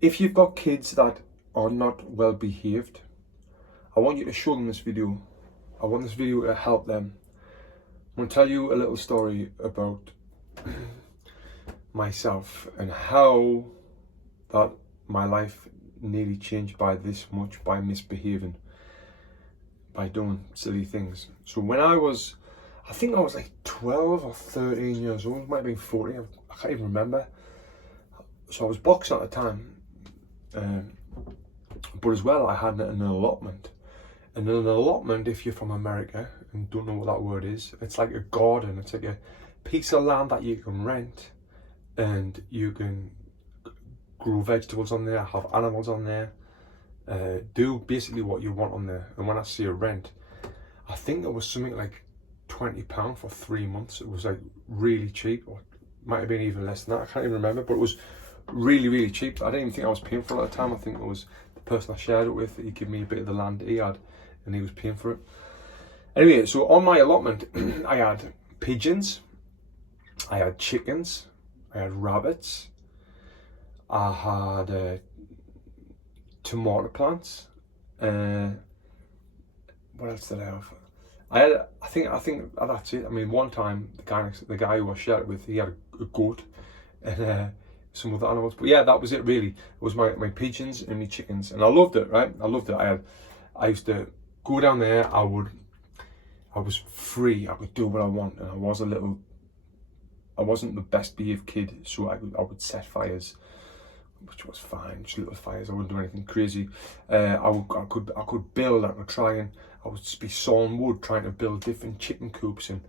If you've got kids that are not well behaved, I want you to show them this video. I want this video to help them. I'm going to tell you a little story about myself and how that my life nearly changed by this much, by misbehaving, by doing silly things. So when I think I was like 12 or 13 years old, might have been 14, I can't even remember. So I was boxing at the time, but as well I had an allotment. And an allotment, if you're from America and don't know what that word is, it's like a garden. It's like a piece of land that you can rent, and you can grow vegetables on there, have animals on there, do basically what you want on there. And when I say rent, I think it was something like £20 for 3 months. It was like really cheap, or might have been even less than that. I can't even remember, but it was really, really cheap. I didn't even think I was paying for it at the time. I think it was the person I shared it with. He gave me a bit of the land he had, and he was paying for it. Anyway, so on my allotment, I had pigeons, I had chickens, I had rabbits, I had tomato plants. What else did I have? I think that's it. I mean, one time the guy who I shared it with, he had a goat and some other animals. But yeah, that was it really. It was my pigeons and my chickens, and I loved it. Right, I loved it. I used to go down there. I was free. I could do what I want, and I wasn't the best behaved kid, so I would set fires, which was fine, just little fires. I wouldn't do anything crazy. I could build. I would be sawing wood, trying to build different chicken coops, and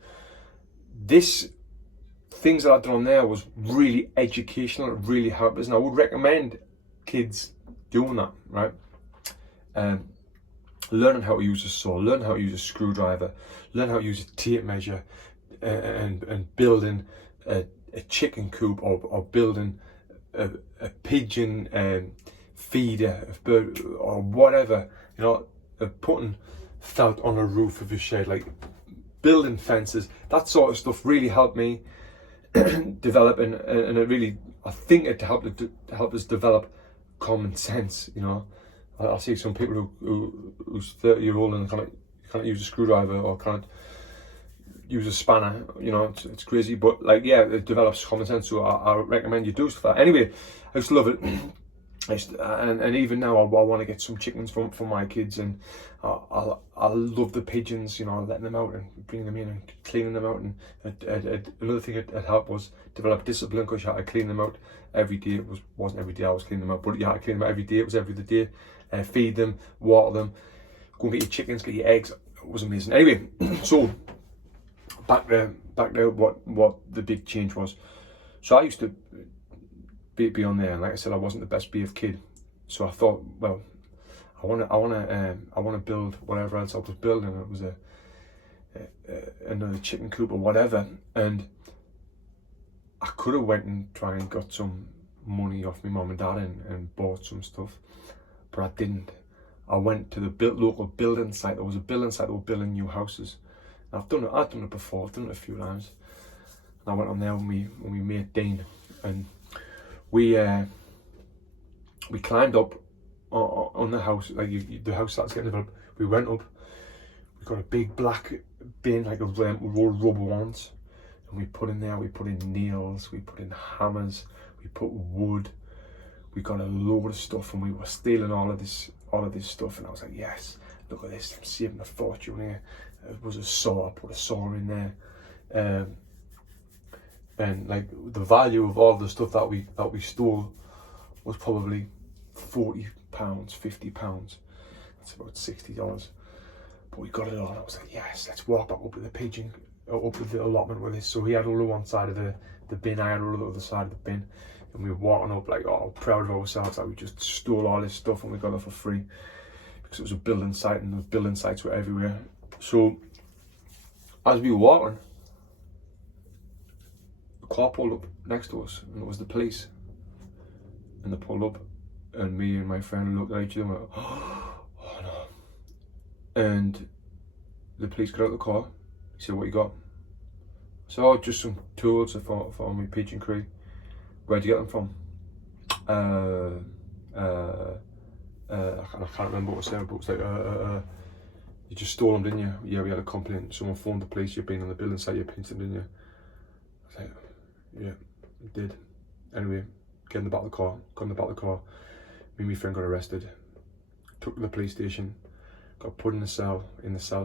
things that I'd done on there was really educational. It really helped us, and I would recommend kids doing that. Right, learning how to use a saw, learn how to use a screwdriver, learn how to use a tape measure, and building a chicken coop, or building a pigeon feeder, a bird, or whatever, putting felt on a roof of a shed, like building fences. That sort of stuff really helped me develop, and it really, I think it helped us develop common sense. I see some people who's 30-year-old and can't use a screwdriver or can't use a spanner. It's crazy, but like, yeah, it develops common sense. So I recommend you do stuff like that. Anyway, I just love it. And even now, I want to get some chickens from my kids, and I love the pigeons. Letting them out and bringing them in and cleaning them out. And another thing it helped was develop discipline, because you had to clean them out every day. It wasn't every day I was cleaning them out, but you had to clean them out every day. It was every other day. Feed them, water them, go and get your chickens, get your eggs. It was amazing. Anyway, so back there, what the big change was. So I used to be on there, and like I said, I wasn't the best behaved kid. So I thought, well, I want to build whatever else I was building. It was another chicken coop or whatever, and I could have went and tried and got some money off my mum and dad and bought some stuff, but I didn't. I went to the local building site. There was a building site that were building new houses. And I've done it before. I've done it a few times. And I went on there with me mate Dean, and we climbed up on the house. Like the house starts getting developed. We went up. We got a big black bin, like a rubber ones, and we put in nails. We put in hammers. We put wood. We got a load of stuff, and we were stealing all of this stuff. And I was like, yes, look at this, I'm saving a fortune here. It was a saw. I put a saw in there, and like the value of all the stuff that we stole was probably £40, £50. That's about $60. But we got it all. I was like, yes, let's walk back up to the allotment with this. So he had all on one side of the bin, I had all on the other side of the bin. And we were walking up like, oh, proud of ourselves that we just stole all this stuff, and we got it for free, because it was a building site, and the building sites were everywhere. So as we were walking, a car pulled up next to us, and it was the police. And they pulled up, and me and my friend looked at each other and went, oh no. And the police got out of the car. He said, what you got? I said, oh, just some tools for my pigeon crew. Where'd you get them from? I can't remember what I said, but it was like, you just stole them, didn't you? Yeah, we had a complaint. Someone phoned the police. You've been on the building site. You pinched them, didn't you? I was like, yeah, I did. Anyway, get in the back of the car. Got in the back of the car. Me and my friend got arrested. Took to the police station. Got put in the cell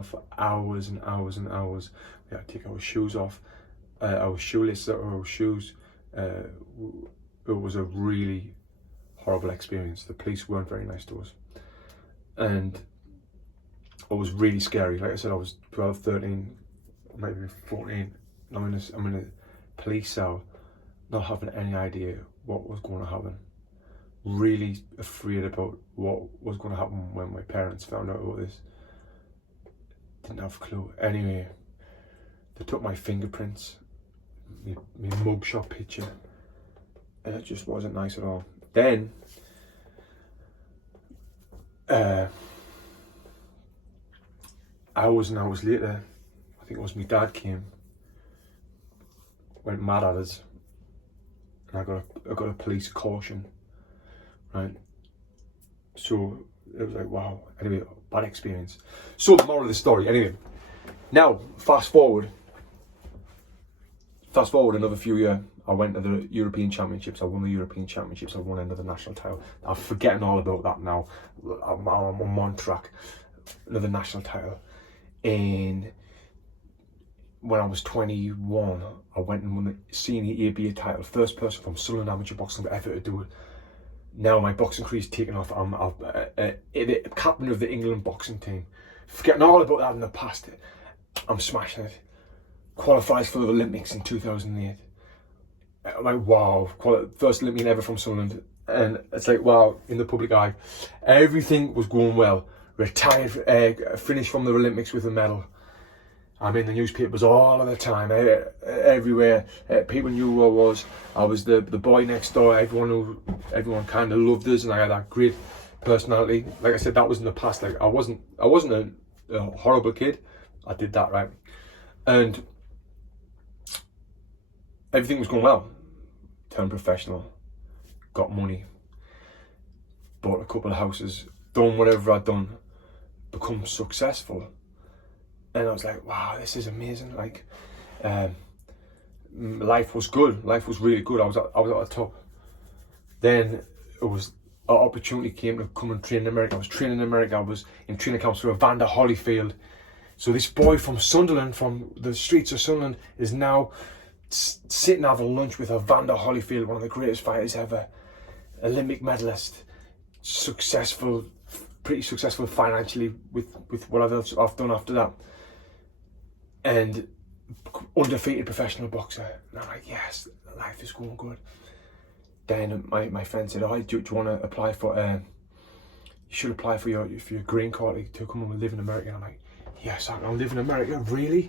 for hours and hours and hours. We had to take our shoes off, our shoelaces out of our shoes. It was a really horrible experience. The police weren't very nice to us, and it was really scary. Like I said, I was 12, 13, maybe 14. I'm in a police cell, not having any idea what was going to happen. Really afraid about what was going to happen when my parents found out about this. Didn't have a clue. Anyway, they took my fingerprints, my mugshot picture, and it just wasn't nice at all. Then, hours and hours later, I think it was my dad came, went mad at us, and I got a police caution, right? So it was like, wow. Anyway, bad experience. So the moral of the story, anyway. Now, fast forward another few years. I went to the European Championships. I won the European Championships. I won another national title. I'm forgetting all about that now. I'm on track. Another national title. And when I was 21, I went and won the senior ABA title. First person from Sunderland amateur boxing ever to do it. Now my boxing career's taken off. I'm captain of the England boxing team. Forgetting all about that in the past. I'm smashing it. Qualifies for the Olympics in 2008. I'm like, wow, first Olympian ever from Sunderland. And it's like, wow, in the public eye. Everything was going well. Retired, finished from the Olympics with a medal. I'm in the newspapers all of the time, everywhere. People knew who I was. I was the boy next door. Everyone kind of loved us, and I had that great personality. Like I said, that was in the past. Like I wasn't a horrible kid. I did that right, and everything was going well. Turned professional, got money, bought a couple of houses, done whatever I'd done, become successful. And I was like, wow, this is amazing. Like, life was good. Life was really good. I was at the top. Then it was an opportunity came to come and train in America. I was training in America. I was in training camps for Evander Holyfield. So this boy from Sunderland, from the streets of Sunderland, is now sitting having lunch with Evander Holyfield, one of the greatest fighters ever, Olympic medalist, pretty successful financially with what I've done after that. And undefeated professional boxer. And I'm like, yes, life is going good. Then my friend said, oh, do you want to apply for, you should apply for your green card to come and live in America. And I'm like, yes, I'll live in America, really?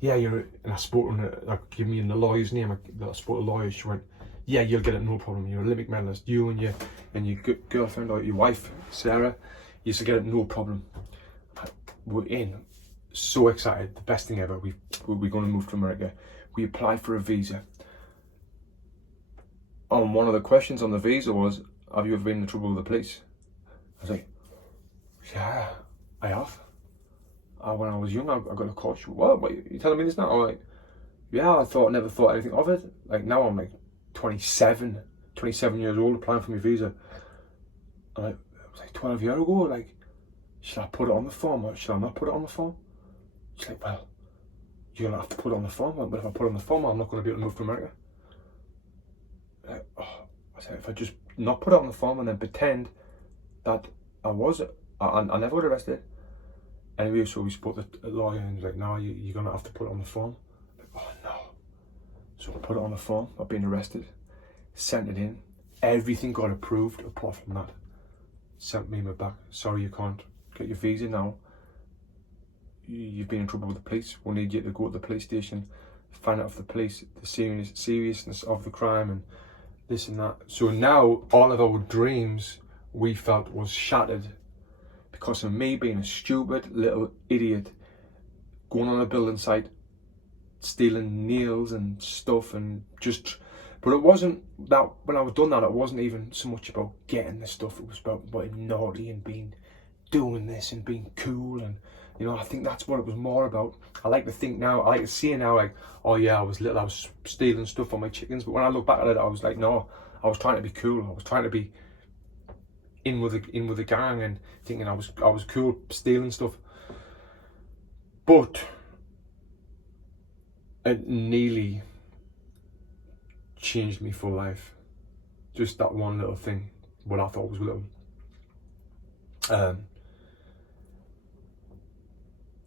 Yeah, and I spoke to her, like, give me the lawyer's name. I spoke to the lawyer. She went, yeah, you'll get it, no problem. You're an Olympic medalist. You and your girlfriend or your wife, Sarah, you should get it, no problem. We're in. So excited, the best thing ever. We're going to move to America. We applied for a visa. And one of the questions on the visa was, have you ever been in trouble with the police? I was like, yeah, I have. When I was young, I got a caution. What, you telling me this now? I'm like, yeah, never thought anything of it. Like now I'm like 27 years old applying for my visa. I'm like, it was like 12 years ago. Like, should I put it on the form or should I not put it on the form? She's like, well, you're gonna have to put it on the form, but if I put it on the form, I'm not gonna be able to move to America. Like, oh, I said, if I just not put it on the form and then pretend that I never got arrested. Anyway, so we spoke to the lawyer and he's like, no, you're gonna have to put it on the form. Like, oh no. So I put it on the form, I've been arrested, sent it in, everything got approved apart from that. Sent me back, sorry, you can't get your visa now. You've been in trouble with the police. We'll need you to go to the police station, find out if the police, the seriousness of the crime and this and that. So now all of our dreams we felt was shattered because of me being a stupid little idiot, going on a building site, stealing nails and stuff and just But it wasn't that, when I was done that, it wasn't even so much about getting this stuff, it was about being naughty and doing this and being cool. And you know, I think that's what it was more about. I like to think now, I like to see now, like, oh yeah, I was little, I was stealing stuff from my chickens. But when I look back at it, I was like, no, I was trying to be cool. I was trying to be in with the gang and thinking I was cool, stealing stuff. But it nearly changed me for life. Just that one little thing, what I thought was little.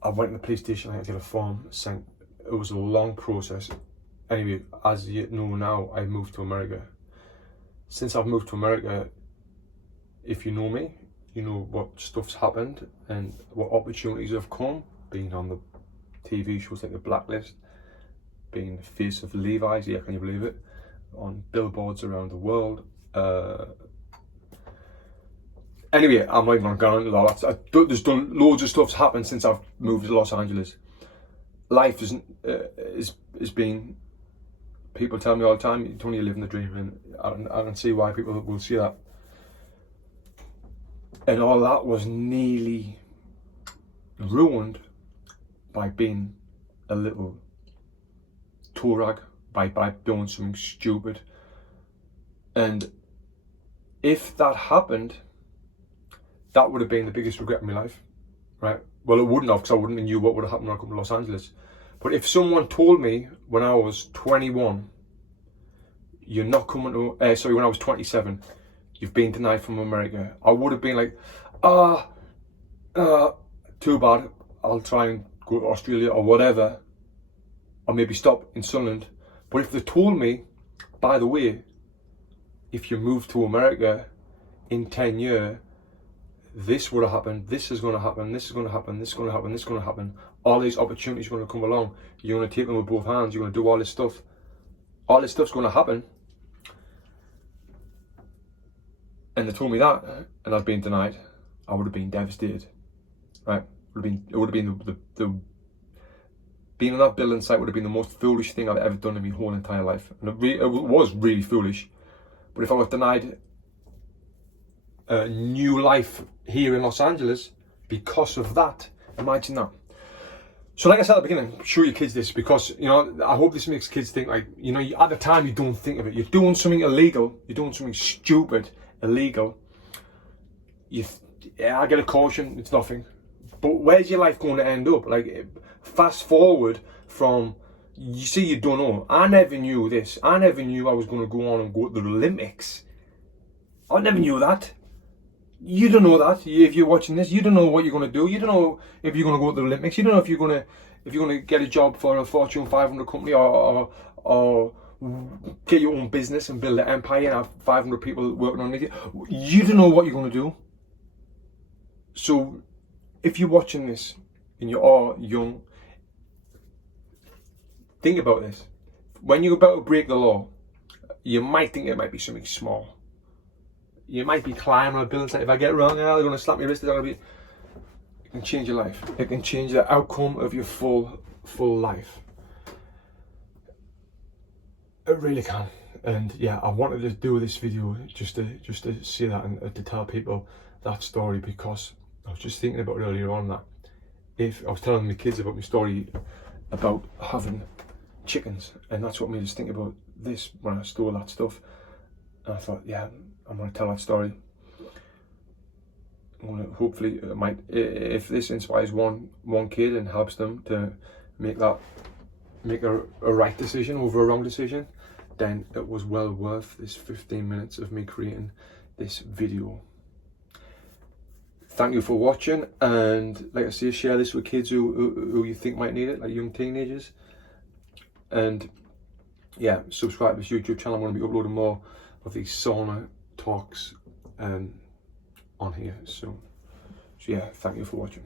I went to the police station, I had to get a form sent. It was a long process. Anyway, as you know now, I moved to America. Since I've moved to America, if you know me, you know what stuff's happened and what opportunities have come. Being on the TV shows like The Blacklist, being the face of Levi's, yeah, can you believe it? On billboards around the world. Anyway, I'm not even going into that. There's done loads of stuff's happened since I've moved to Los Angeles. Life is been. People tell me all the time, Tony, you're living the dream, and I can see why people will see that. And all that was nearly ruined by being a little toe rag, by doing something stupid. And if that happened, that would have been the biggest regret in my life, right? Well, it wouldn't have, because I wouldn't have knew what would have happened when I come to Los Angeles. But if someone told me when I was 21, you're not coming to, when I was 27, you've been denied from America, I would have been like, too bad, I'll try and go to Australia or whatever, or maybe stop in Sunderland. But if they told me, by the way, if you move to America in 10 years, this would have happened, this is going to happen, this is going to happen, this is going to happen, this is going to happen, all these opportunities are going to come along, you're going to take them with both hands, you're going to do all this stuff's going to happen, and they told me that, and I'd been denied, I would have been devastated, right? It would have been the being on that building site would have been the most foolish thing I've ever done in my whole entire life, and it was really foolish. But if I was denied a new life here in Los Angeles because of that, imagine that. So like I said at the beginning, show your kids this, because, you know, I hope this makes kids think, like, you know, at the time you don't think of it, you're doing something illegal, you're doing something stupid, illegal, I get a caution, it's nothing, but where's your life going to end up? Like, fast forward from, you see, you don't know, I never knew this, I never knew I was going to go on and go to the Olympics, I never knew that. You don't know that. If you're watching this, you don't know what you're going to do. You don't know if you're going to go to the Olympics. You don't know if you're going to get a job for a Fortune 500 company or get your own business and build an empire and have 500 people working on it. You don't know what you're going to do. So if you're watching this and you are young, think about this. When you're about to break the law, you might think it might be something small. You might be climbing on a building site. If I get it wrong, they're going to slap my wrist. It can change your life. It can change the outcome of your full life. It really can. And yeah, I wanted to do this video just to say that and to tell people that story, because I was just thinking about it earlier on, that if I was telling my kids about my story about having chickens, and that's what made us think about this when I stole that stuff. And I thought, yeah, I'm going to tell that story. I'm going to, hopefully, it might, if this inspires one kid and helps them to make a right decision over a wrong decision, then it was well worth this 15 minutes of me creating this video. Thank you for watching, and like I say, share this with kids who you think might need it, like young teenagers. And yeah, subscribe to this YouTube channel. I'm going to be uploading more of these sauna talks on here. So yeah, thank you for watching.